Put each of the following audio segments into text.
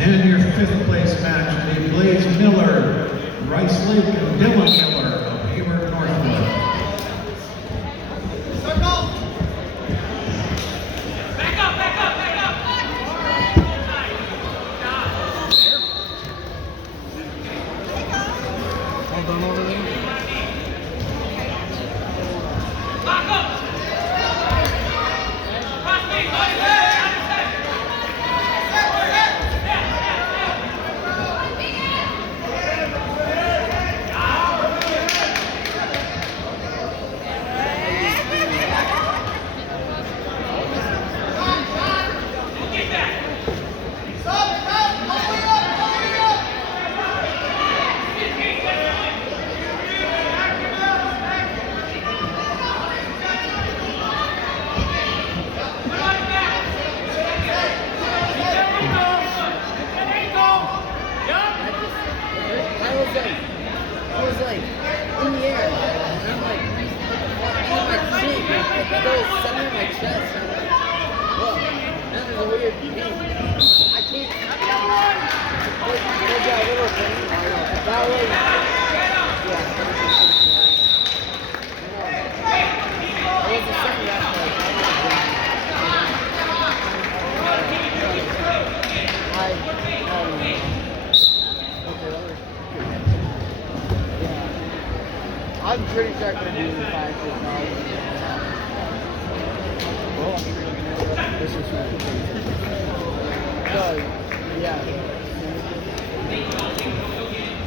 And your fifth place match, the Blaze Miller, Rice Lake, and Dylan Miller of Hayward, Northwood. I was like in the air, and I'm like, on my cheek, it goes center of my chest. And I'm like, whoa, that was a weird pain. I can't. There's that little thing. That was, yeah. It was a second after. I'm pretty sure I could do 5 6 hours. This is so, yeah.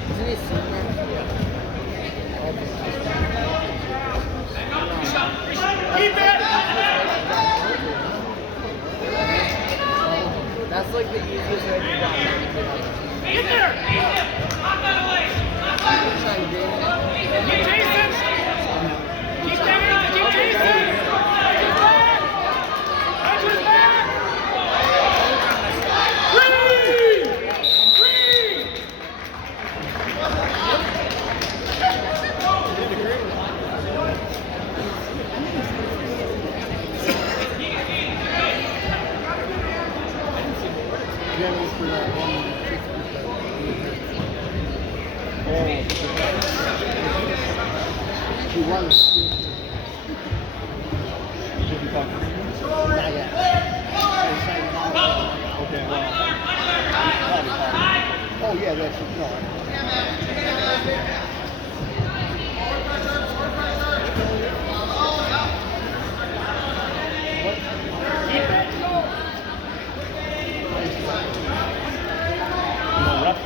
Isn't he senior? That's like the easiest way to die. Get there! Knock that away! Keep Jason! Keep Jason! Keep Jason! Edge's back! Edge's back! Green! Green! He runs. Did you talk to him? Not yet. Okay, well. Oh, yeah, that's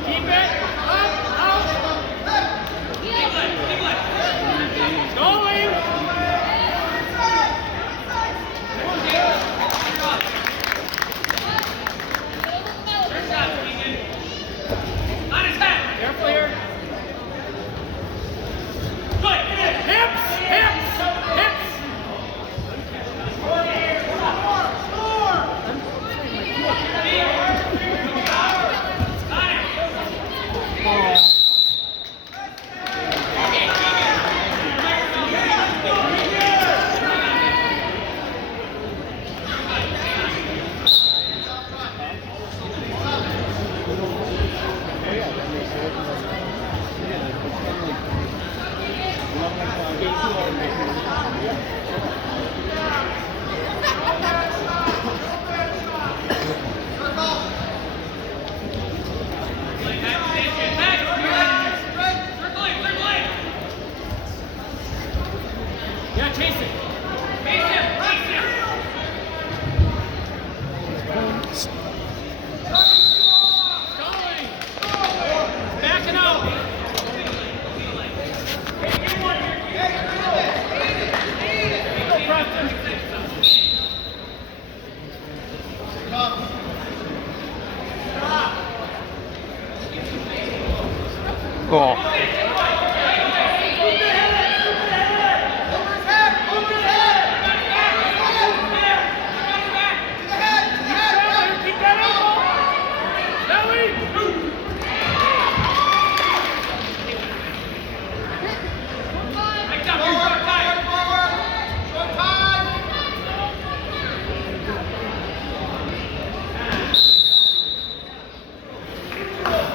Keep it up, out. Going. On his head. Careful here. Good. Hips, hips, hips. Yeah, chase it. Chase him. Chase him. Going. Backing out. Go, Preston. Oh.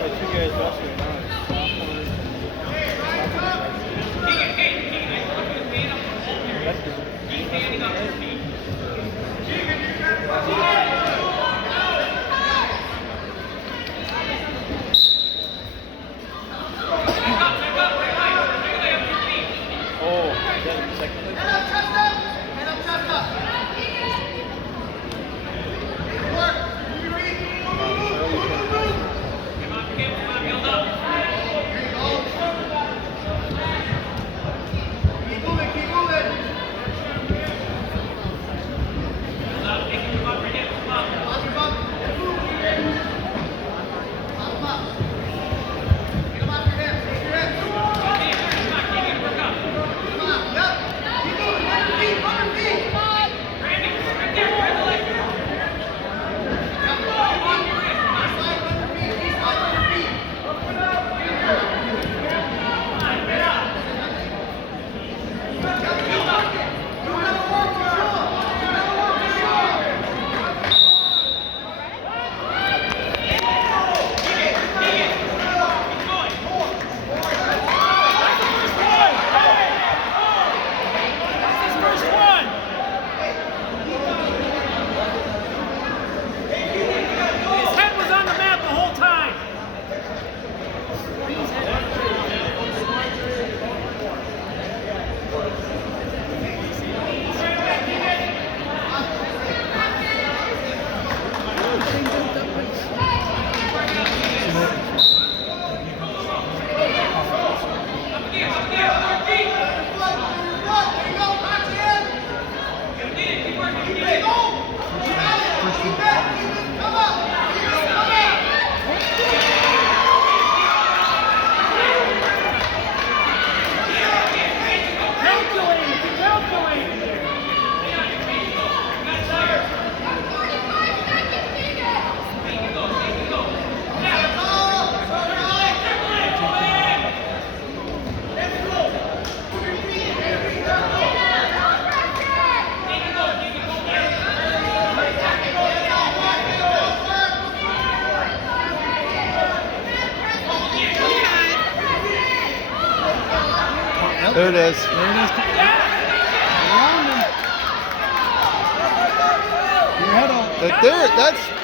Like two guys wrestling now. That's good. Oh, is that the second place? There it is. Your head up. Right there, that's